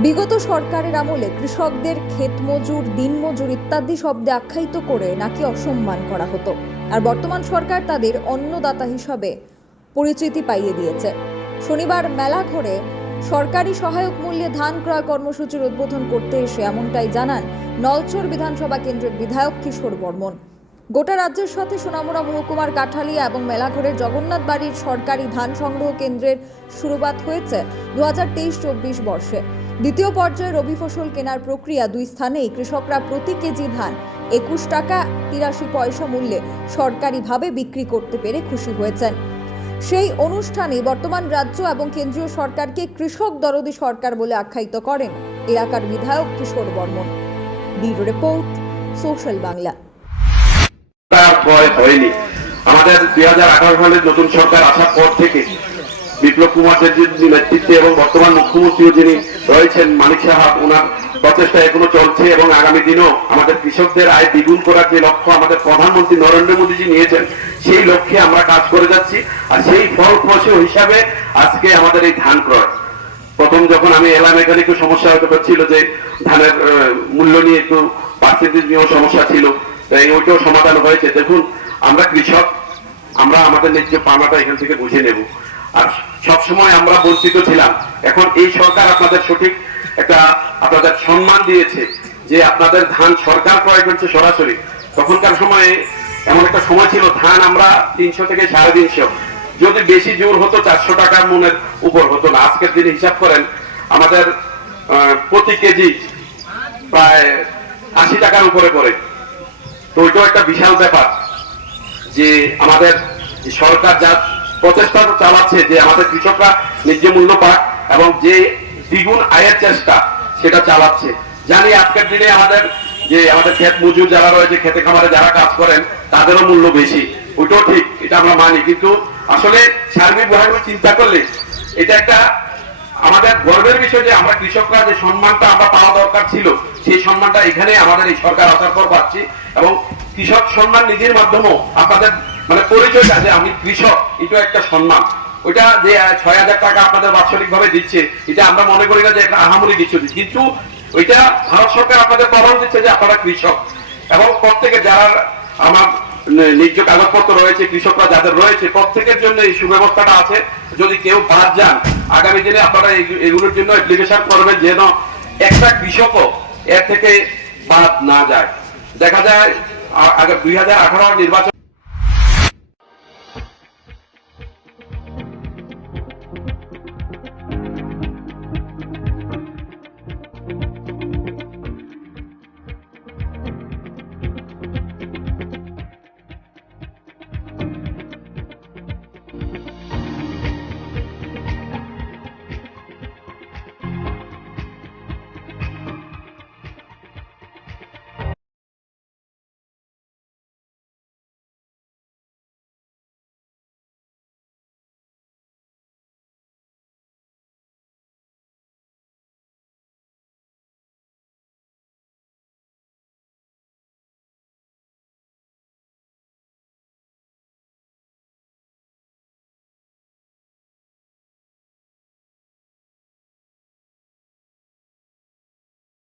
বিগত সরকারের আমলে কৃষকদের ক্ষেত মজুর দিনমজুর ইত্যাদি শব্দে আখ্যায়িত করে নাকি অসম্মান করা হতো। আর বর্তমান সরকার তাদের অন্নদাতা হিসাবে পরিচিতি পাইয়ে দিয়েছে। শনিবার মেলা ঘরে সরকারি সহায়ক মূল্যে ধান ক্রয় কর্মসূচির উদ্বোধন করতে এসে এমনটাই জানান নলচর বিধানসভা কেন্দ্রের বিধায়ক কিশোর বর্মন। গোটা রাজ্যের সাথে সোনামুড়া মহকুমার কাঠালিয়া এবং মেলাঘরের জগন্নাথ বাড়ির সরকারি ধান সংগ্রহ কেন্দ্রের শুরুবাত হয়েছে দু হাজার তেইশ চব্বিশ বর্ষে। দ্বিতীয় পর্যায়ে রবি ফসল কেনার প্রক্রিয়া দুই স্থানেই কৃষকরা প্রতি কেজি ধান একুশ টাকা তিরাশি পয়সা মূল্যে সরকারিভাবে বিক্রি করতে পেরে খুশি হয়েছেন। সেই অনুষ্ঠানে বর্তমান রাজ্য এবং কেন্দ্রীয় সরকারকে কৃষক দরদি সরকার বলে আখ্যায়িত করেন এলাকার বিধায়ক Kishore Barman. Bureau report, social Bangla. আমাদের দুই হাজার সালের নতুন সরকার আসার পর থেকে বিপ্লব কুমার দেবজির নেতৃত্বে এবং বর্তমান মুখ্যমন্ত্রীও যিনি রয়েছেন, মানিক সাহা, ওনার প্রচেষ্টা এখনও চলছে এবং আগামী দিনেও আমাদের কৃষকদের আয় দ্বিগুণ করার যে লক্ষ্য আমাদের প্রধানমন্ত্রী নরেন্দ্র মোদীজি নিয়েছেন, সেই লক্ষ্যে আমরা কাজ করে যাচ্ছি। আর সেই ফল ফসল হিসাবে আজকে আমাদের এই ধান ক্রয়। প্রথম যখন আমি এলাম, এখানে একটু সমস্যা হয়তো হচ্ছিল যে ধানের মূল্য নিয়ে একটু পার্সেন্টেজ নিয়েও সমস্যা ছিল। তাই ওইটাও সমাধান হয়েছে। দেখুন, আমরা কৃষক, আমরা আমাদের ন্যায্য পাওনাটা এখান থেকে বুঝে নেব। আর সবসময় আমরা বঞ্চিত ছিলাম। এখন এই সরকার আপনাদের সঠিক একটা আপনাদের সম্মান দিয়েছে যে আপনাদের ধান সরকার ক্রয় করছে সরাসরি। তখনকার সময়ে এমন একটা সময় ছিল, ধান আমরা তিনশো থেকে সাড়ে তিনশো। যদি বেশি জোর হতো, চারশো টাকার মনের উপর হতো না। আজকের দিনে হিসাব করেন, আমাদের প্রতি কেজি প্রায় আশি টাকার উপরে পড়ে। তো ওইটাও একটা বিশাল ব্যাপার যে আমাদের সরকার যা প্রচেষ্টা চালাচ্ছে যে আমাদের কৃষকরা ন্যায্য মূল্য পাক এবং যে দ্বিগুণ আয়ের চেষ্টা সেটা চালাচ্ছে। জানি আজকের দিনে আমাদের যে আমাদের ক্ষেত মজুর যারা রয়েছে খেতে খামারে যারা কাজ করেন, তাদেরও মূল্য বেশি। ওইটাও ঠিক, এটা আমরা মানি। কিন্তু আসলে সার্বিকভাবে চিন্তা করলে এটা একটা আমাদের গর্বের বিষয় যে আমরা কৃষকরা যে সম্মানটা আমরা পাওয়া দরকার ছিল, সেই সম্মানটা এখানে আমাদের এই সরকার আসার পর পাচ্ছি এবং কৃষক সম্মান নিজের মাধ্যমেও আপনাদের মানে পরিচয়টা যে আমি কৃষক, এটা একটা সম্মান। ওইটা যে ছয় হাজার টাকা আপনাদের বাৎসরিক ভাবে দিচ্ছে, এটা আমরা মনে করি না যে একটা আহামরি কিছু কিন্তু ওইটা ভারত সরকার আপনাদের প্রমাণ দিচ্ছে যে আপনারা কৃষক। এবং প্রত্যেকে যারা আমার ন্যায্য কাগজপত্র রয়েছে, কৃষকরা যাদের রয়েছে, প্রত্যেকের জন্য এই সুব্যবস্থাটা আছে। যদি কেউ বাদ যান, আগামী দিনে আপনারা এগুলোর জন্য অ্যাপ্লিকেশন করবেন যেন একটা কৃষকও এর থেকে বাদ না যায়। দেখা যায় আগে দুই হাজার আঠারো নির্বাচন